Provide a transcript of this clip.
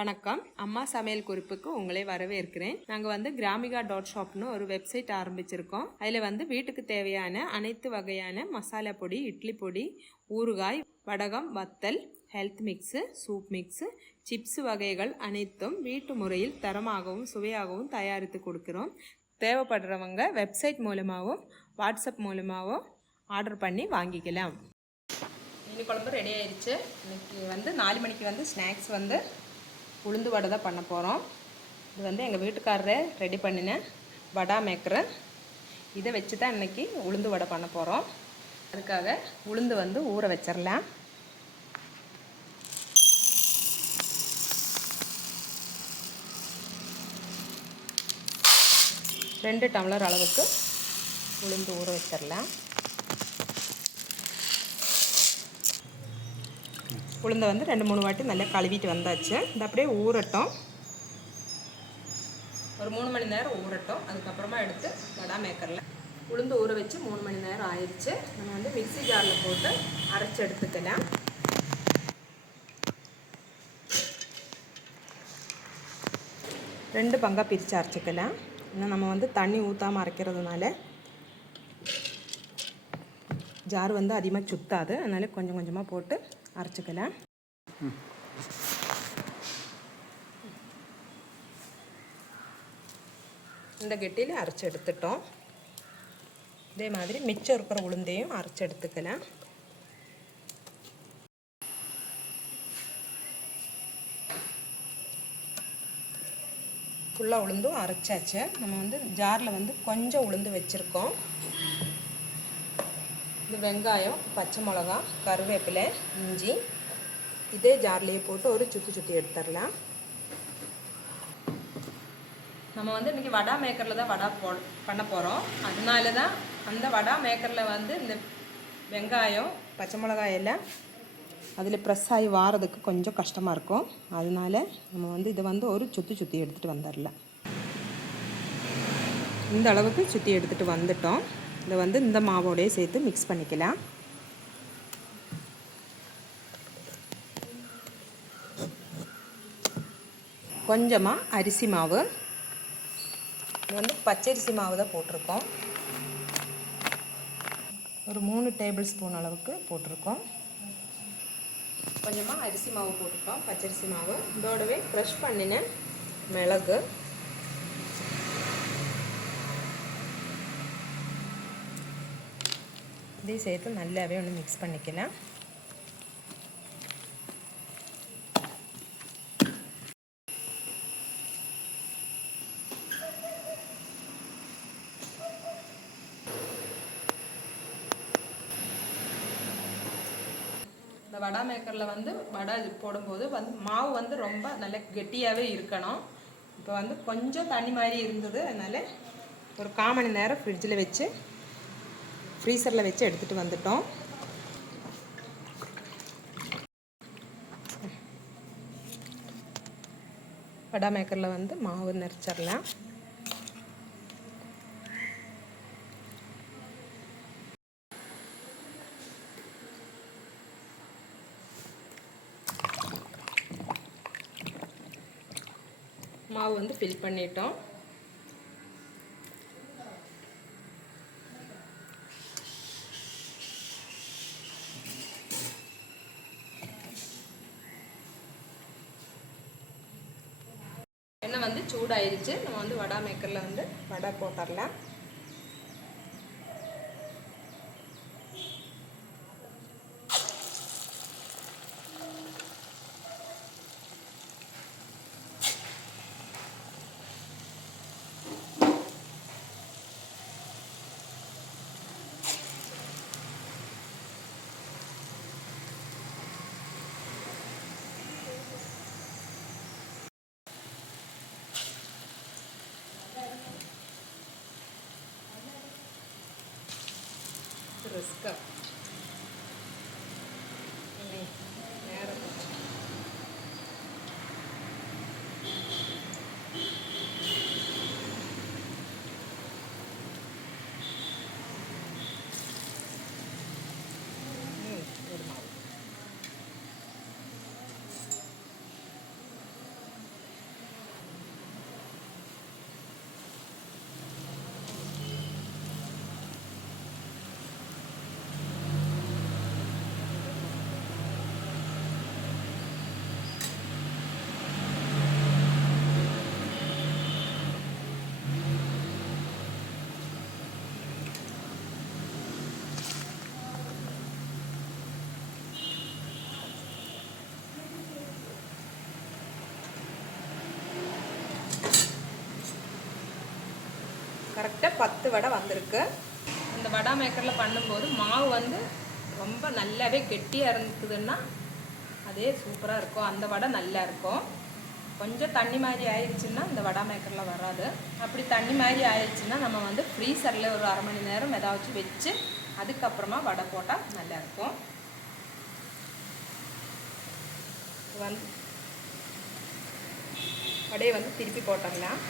வணக்கம். அம்மா சமையல் குறிப்புக்கு உங்களை வரவேற்கிறேன். நாங்கள் கிராமிகா.ஷாப்னு ஒரு வெப்சைட் ஆரம்பிச்சிருக்கோம். அதில் வீட்டுக்கு தேவையான அனைத்து வகையான மசாலா பொடி, இட்லி பொடி, ஊறுகாய், வடகம், வத்தல், health mix, soup mix, chips வகைகள் அனைத்தும் வீட்டு முறையில் தரமாகவும் சுவையாகவும் தயாரித்து கொடுக்குறோம். தேவைப்படுறவங்க வெப்சைட் மூலமாகவும் வாட்ஸ்அப் மூலமாகவும் ஆர்டர் பண்ணி வாங்கிக்கலாம். மீன் குழம்பு ரெடி ஆயிடுச்சு. இன்னைக்கு 4 மணிக்கு ஸ்நாக்ஸ் உளுந்து வடை தான் பண்ண போகிறோம். இது எங்கள் வீட்டுக்காரரே ரெடி பண்ணின வடா மேக்கரு. இதை வச்சு தான் இன்றைக்கி உளுந்து வடை பண்ண போகிறோம். அதுக்காக உளுந்து ஊற வச்சிடலாம். ரெண்டு டம்ளர் அளவுக்கு உளுந்து ஊற வச்சிடலாம். உளுந்தை 2-3 வாட்டி நல்லா கழுவிட்டு வந்தாச்சு. இது அப்படியே ஊறட்டும். ஒரு 3 மணி நேரம் ஊறட்டும். அதுக்கப்புறமா எடுத்து வடா மேக்கரில் உளுந்து ஊற வச்சு 3 மணி நேரம் ஆயிடுச்சு. நம்ம மிக்ஸி ஜாரில் போட்டு அரைச்சி எடுத்துக்கலாம். ரெண்டு பங்காக பிரித்து அரைச்சிக்கலாம். இன்னும் நம்ம தண்ணி ஊற்றாமல் அரைக்கிறதுனால ஜார் அதிகமாக சுத்தாது. அதனால் கொஞ்சம் கொஞ்சமாக போட்டு அரைச்சிக்கலாம். இந்த கெட்டியில் அரைச்சி எடுத்துட்டோம். இதே மாதிரி மிச்சம் இருக்கிற உளுந்தையும் அரைச்சி எடுத்துக்கலாம். ஃபுல்லாக உளுந்தும் அரைச்சாச்சு. நம்ம ஜாரில் கொஞ்சம் உளுந்து வச்சுருக்கோம். இந்த வெங்காயம், பச்சை மிளகா, கருவேப்பிலை, இஞ்சி இதே ஜார்லேயே போட்டு ஒரு சுற்றி எடுத்துடலாம். நம்ம இன்றைக்கி வடா மேக்கரில் தான் வடா பண்ண போகிறோம். அதனால தான் அந்த வடா மேக்கரில் இந்த வெங்காயம், பச்சை மிளகாய் எல்லாம் அதில் ப்ரெஸ் ஆகி வாரதுக்கு கொஞ்சம் கஷ்டமாக இருக்கும். அதனால நம்ம இதை ஒரு சுற்றி எடுத்துகிட்டு வந்துடலாம். இந்த அளவுக்கு சுற்றி எடுத்துகிட்டு வந்துட்டோம். இதை இந்த மாவோடையே சேர்த்து மிக்ஸ் பண்ணிக்கலாம். கொஞ்சமாக அரிசி மாவு, இது பச்சரிசி மாவு தான் போட்டிருக்கோம். ஒரு 3 டேபிள் ஸ்பூன் அளவுக்கு போட்டிருக்கோம். கொஞ்சமாக அரிசி மாவு போட்டிருக்கோம், பச்சரிசி மாவு. இதோடவே க்ரஷ் பண்ணின மிளகு, இதையும் சேர்த்து நல்லாவே மிக்ஸ் பண்ணிக்கலாம். இந்த வடா மேக்கரில் வடை போடும்போது மாவு ரொம்ப நல்ல கெட்டியாகவே இருக்கணும். இப்போ கொஞ்சம் தண்ணி மாதிரி இருந்தது. அதனால் ஒரு 1/4 மணி நேரம் ஃப்ரிட்ஜில் வச்சு ஃப்ரீசரில் வச்சு எடுத்துகிட்டு வந்துட்டோம். வடா மேக்கரில் மாவு நிறச்சிடலாம். மாவு ஃபில் பண்ணிட்டோம். எண்ணெய் சூடாயிருச்சு. நம்ம வடா மேக்கரில் வடை போட்டுடலாம். ரிஸ்கா நேரம் கரெக்டாக 10 வடை வந்திருக்கு. இந்த வடை மேக்கரில் பண்ணும்போது மாவு வந்து ரொம்ப நல்லாவே கெட்டியாக இருந்ததுன்னா அதே சூப்பராக இருக்கும். அந்த வடை நல்லா இருக்கும். கொஞ்சம் தண்ணி மாதிரி ஆயிடுச்சுன்னா இந்த வடை மேக்கரில் வராது. அப்படி தண்ணி மாதிரி ஆயிடுச்சுன்னா நம்ம வந்து ஃப்ரீசரில் ஒரு 1/2 மணி நேரம் ஏதாச்சும் வச்சு அதுக்கப்புறமா வடை போட்டால் நல்லாயிருக்கும். வந்து வடையை வந்து திருப்பி போட்டுடலாம்.